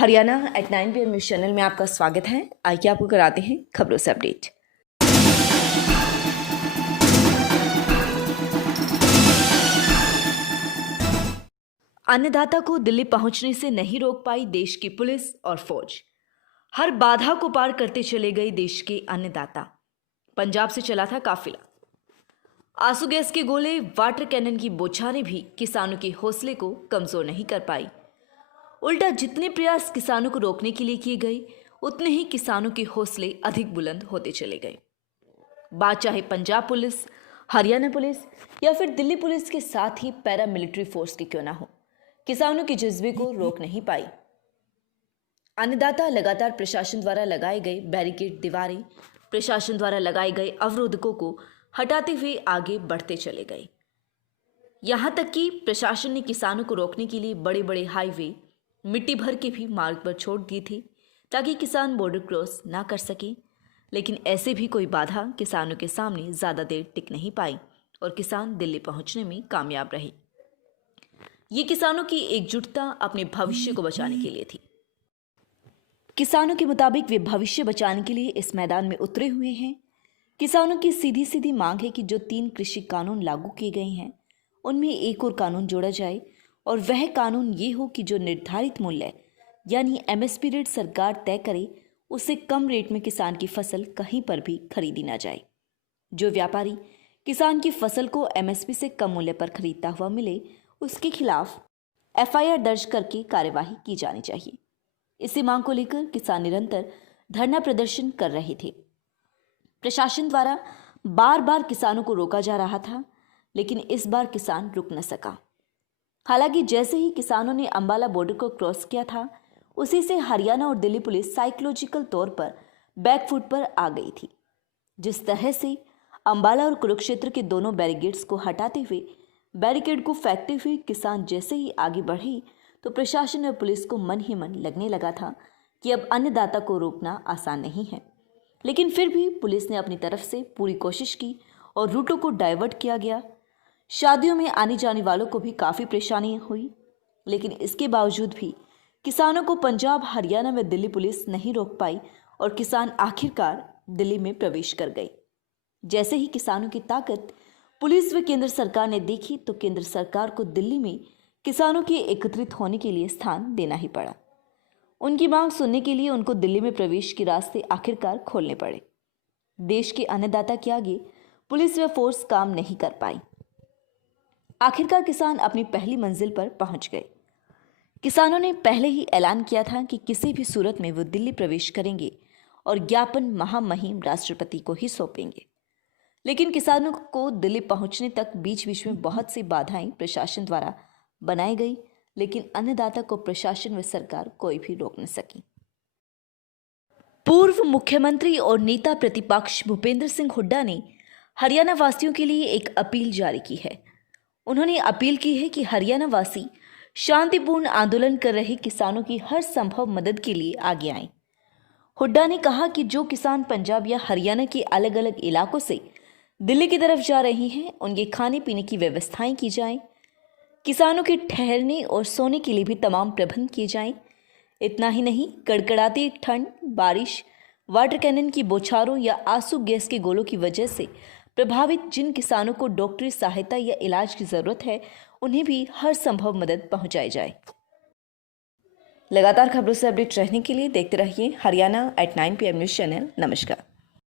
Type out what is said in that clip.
Haryana at 9 PM news channel में आपका स्वागत है। आइए आपको कराते हैं खबरों से अपडेट। अन्नदाता को दिल्ली पहुंचने से नहीं रोक पाई देश की पुलिस और फौज। हर बाधा को पार करते चले गए देश के अन्नदाता। पंजाब से चला था काफिला। आंसू गैस के गोले, वाटर कैनन की बौछारें भी किसानों के हौसले को कमजोर नहीं कर पाई। उल्टा जितने प्रयास किसानों को रोकने के लिए किए गए, उतने ही किसानों के हौसले अधिक बुलंद होते चले गए। बात चाहे पंजाब पुलिस, हरियाणा पुलिस या फिर दिल्ली पुलिस के साथ ही पैरामिलिट्री फोर्स की क्यों ना हो, किसानों के जज्बे को रोक नहीं पाई। अन्नदाता लगातार प्रशासन द्वारा लगाए गए बैरिकेड, दीवारें, प्रशासन द्वारा लगाए गए अवरोधकों को हटाते हुए आगे बढ़ते चले गए। यहां तक कि प्रशासन ने किसानों को रोकने के लिए बड़े बड़े हाईवे, मिट्टी भर के भी मार्ग पर छोड़ दी थी ताकि किसान बॉर्डर क्रॉस ना कर सके। लेकिन ऐसे भी कोई बाधा किसानों के सामने ज्यादा देर टिक नहीं पाई और किसान दिल्ली पहुंचने में कामयाब रहे। ये किसानों की एकजुटता अपने भविष्य को बचाने के लिए थी। किसानों के मुताबिक वे भविष्य बचाने के लिए इस मैदान में उतरे हुए हैं। किसानों की सीधी सीधी मांग है कि जो 3 कृषि कानून लागू किए गए हैं, उनमें एक और कानून जोड़ा जाए और वह कानून ये हो कि जो निर्धारित मूल्य यानी MSP रेट सरकार तय करे, उससे कम रेट में किसान की फसल कहीं पर भी खरीदी ना जाए। जो व्यापारी किसान की फसल को MSP से कम मूल्य पर खरीदता हुआ मिले, उसके खिलाफ FIR दर्ज करके कार्यवाही की जानी चाहिए। इसी मांग को लेकर किसान निरंतर धरना प्रदर्शन कर रहे थे। प्रशासन द्वारा बार बार किसानों को रोका जा रहा था, लेकिन इस बार किसान रुक न सका। हालांकि जैसे ही किसानों ने अंबाला बॉर्डर को क्रॉस किया था, उसी से हरियाणा और दिल्ली पुलिस साइकोलॉजिकल तौर पर बैकफुट पर आ गई थी। जिस तरह से अंबाला और कुरुक्षेत्र के दोनों बैरिकेड्स को हटाते हुए, बैरिकेड को फेंकते हुए किसान जैसे ही आगे बढ़े, तो प्रशासन और पुलिस को मन ही मन लगने लगा था कि अब अन्नदाता को रोकना आसान नहीं है। लेकिन फिर भी पुलिस ने अपनी तरफ से पूरी कोशिश की और रूटों को डाइवर्ट किया गया। शादियों में आने जाने वालों को भी काफ़ी परेशानी हुई, लेकिन इसके बावजूद भी किसानों को पंजाब, हरियाणा व दिल्ली पुलिस नहीं रोक पाई और किसान आखिरकार दिल्ली में प्रवेश कर गए। जैसे ही किसानों की ताकत पुलिस व केंद्र सरकार ने देखी, तो केंद्र सरकार को दिल्ली में किसानों के एकत्रित होने के लिए स्थान देना ही पड़ा। उनकी मांग सुनने के लिए उनको दिल्ली में प्रवेश के रास्ते आखिरकार खोलने पड़े। देश के अन्नदाता के आगे पुलिस व फोर्स काम नहीं कर पाई। आखिरकार किसान अपनी पहली मंजिल पर पहुंच गए। किसानों ने पहले ही ऐलान किया था कि किसी भी सूरत में वो दिल्ली प्रवेश करेंगे और ज्ञापन महामहिम राष्ट्रपति को ही सौंपेंगे। लेकिन किसानों को दिल्ली पहुंचने तक बीच बीच में बहुत सी बाधाएं प्रशासन द्वारा बनाई गई, लेकिन अन्नदाता को प्रशासन व सरकार कोई भी रोक न सकी। पूर्व मुख्यमंत्री और नेता प्रतिपक्ष भूपेंद्र सिंह हुड्डा ने हरियाणा वासियों के लिए एक अपील जारी की है। उन्होंने अपील की है कि हरियाणा वासी शांतिपूर्ण आंदोलन कर रहे किसानों की हर संभव मदद के लिए आगे आएं। हुड्डा ने कहा कि जो किसान पंजाब या हरियाणा के अलग अलग इलाकों से दिल्ली की तरफ जा रहे हैं, उनके खाने पीने की व्यवस्थाएं की जाएं। किसानों के ठहरने और सोने के लिए भी तमाम प्रबंध किए जाएं। इतना ही नहीं, कड़कड़ाती ठंड, बारिश, वाटर कैनन की बौछारों या आंसू गैस के गोलों की वजह से प्रभावित जिन किसानों को डॉक्टरी सहायता या इलाज की जरूरत है, उन्हें भी हर संभव मदद पहुंचाई जाए। लगातार खबरों से अपडेट रहने के लिए देखते रहिए Haryana at 9 PM news channel. नमस्कार।